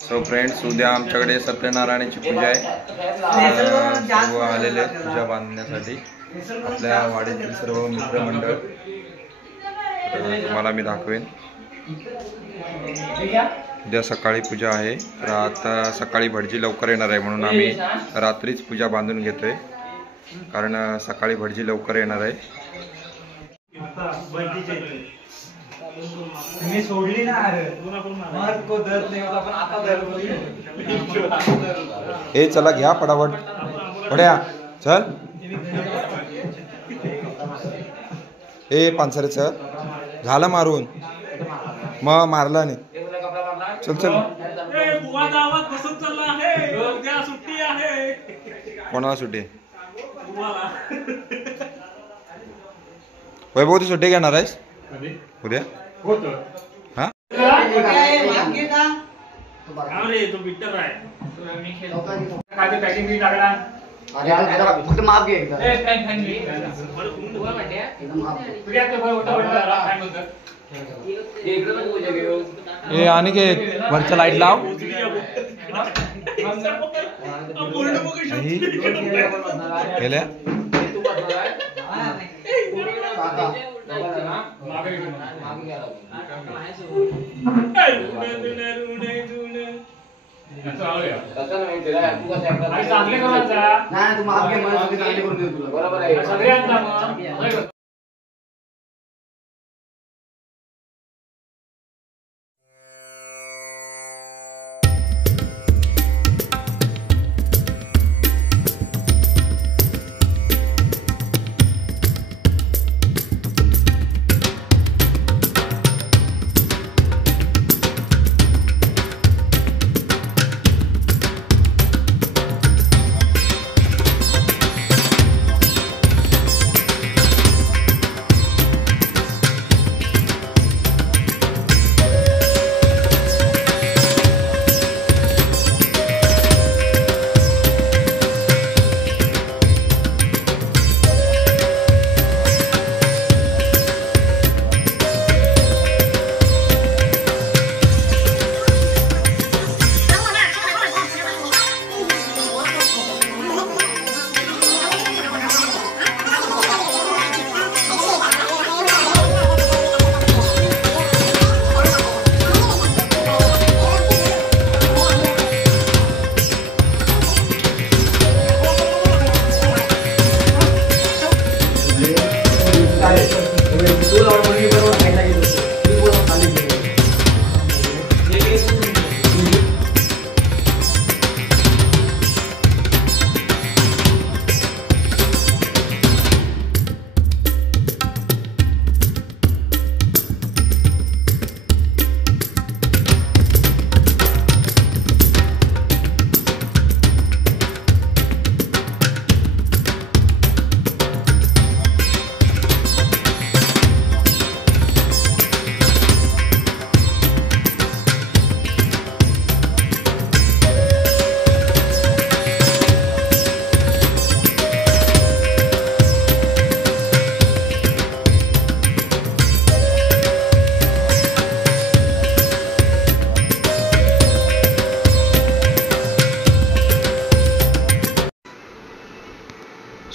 So friends, उद्या आमच्याकडे सत्यनारायणाची पूजा आहे। सर्व आलेले पूजा बांधण्यासाठी आपल्या वाडीतील सर्व मित्रमंडळ तुम्हाला मी दाखवेन। उद्या सकाळी पूजा आहे, तर आता सकाळी भटजी लवकर येणार आहे म्हणून आम्ही रात्रीच पूजा बांधून घेतोय, कारण सकाळी भटजी लवकर येणार आहे। मी सोडली ना मग को दर्द नाही होता, पण आता दर्द हे चला घ्या फटाफट पड्या चल। ए पानसरे सर झालं मारून, मग मारला नाही, चल चल। कोणाला सुट्टी? वैभव ती सुट्टी घेणार आहेस उद्या? हाँ अनिकेत वरच्या लाईट लाव। गेल्या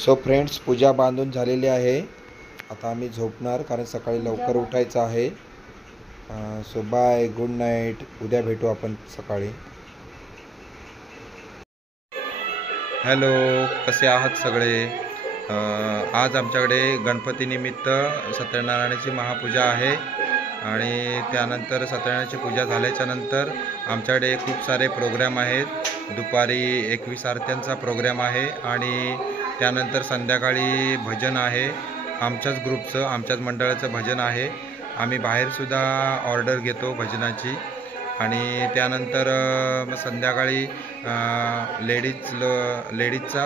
सो फ्रेंड्स, पूजा बांधून झालेली आहे। आता आम्ही झोपणार, कारण सकाळी लवकर उठायचं आहे। सो बाय, गुड नाईट, उद्या भेटू आपण सकाळी। हॅलो, कसे आहात सगळे? आज आमच्याकडे गणपती निमित्त सत्यनारायणाची महापूजा आहे, आणि त्यानंतर सत्यनारायणाची पूजा झाल्याच्या नंतर आमच्याकडे खूप सारे प्रोग्राम आहेत। दुपारी 21 आरत्यांचा प्रोग्राम आहे, आणि त्यानंतर संध्याकाळी भजन आहे। आमच्याच ग्रुपचं, आमच्याच मंडळाचं भजन आहे। आम्ही बाहेरसुद्धा ऑर्डर घेतो भजनाची, आणि त्यानंतर संध्याकाळी लेडीजचा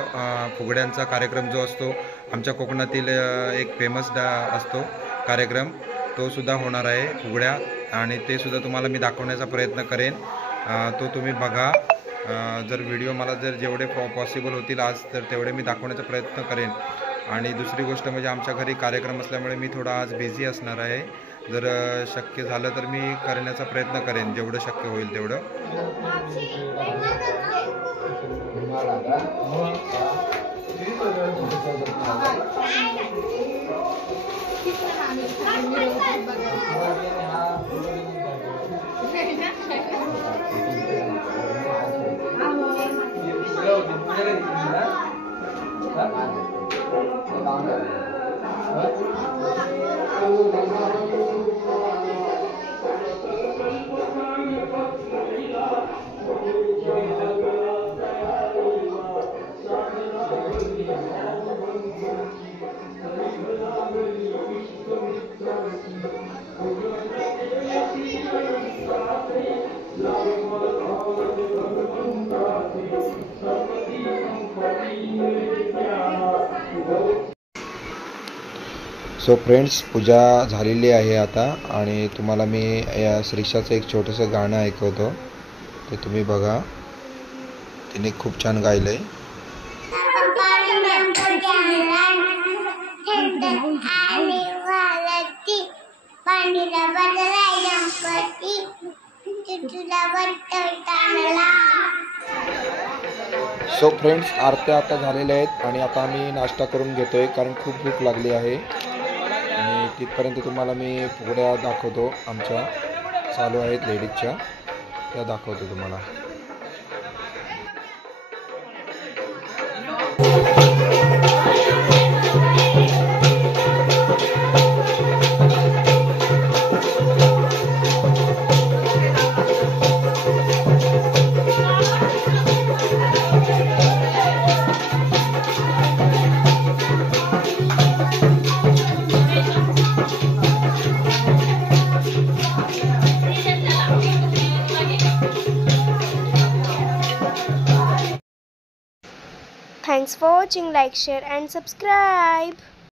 फुगड्यांचा कार्यक्रम जो असतो, आमच्या कोकणातील एक फेमस असतो कार्यक्रम, तो सुद्धा होणार आहे फुगड्या, आणि ते सुद्धा तुम्हाला मी दाखवण्याचा प्रयत्न करेन। तो तुम्ही बघा। जर व्हिडिओ मला जेवढे पॉसिबल होतील आज, तर तेवढे मी दाखवण्याचा प्रयत्न करेन। आणि दुसरी गोष्ट म्हणजे आमच्या घरी कार्यक्रम असल्यामुळे मी थोडा आज बिझी असणार आहे, जर शक्य झालं तर मी करण्याचा प्रयत्न करेन, जेवढं शक्य होईल तेवढं. सो फ्रेंड्स, पूजा झालेली आहे आता आणि तुम्हाला मी या श्रीषाचं एक छोटंसं गाणं ऐकवतो, ते तुम्ही बघा. तिने खूप छान गायलंय. सो फ्रेंड्स, आरत्या आता झालेल्या आहेत आणि आता आम्ही नाश्ता करून घेतोय कारण खूप भूक लागली आहे. आणि तिथपर्यंत तुम्हाला मी फुगड्या दाखवतो, आमच्या चालू आहेत लेडीजच्या, त्या दाखवतो तुम्हाला. Thanks for watching. Like, share and subscribe.